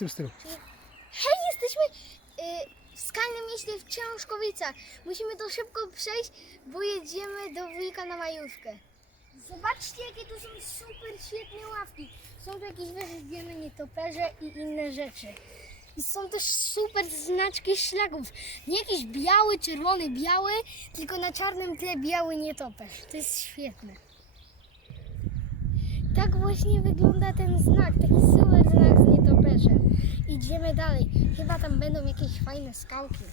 tym stylu. Hej, jesteśmy y, w skalnym mieście w Książkowicach. Musimy to szybko przejść, bo jedziemy do wujka na majówkę. Zobaczcie, jakie tu są super świetne ławki. Są tu jakieś wyrzeźbione nietoperze i inne rzeczy. I są też super znaczki szlaków. Nie jakiś biały, czerwony, biały, tylko na czarnym tle biały nietoperz. To jest świetne. Tak właśnie wygląda ten znak, taki super. Idziemy dalej. Chyba tam będą jakieś fajne skałki.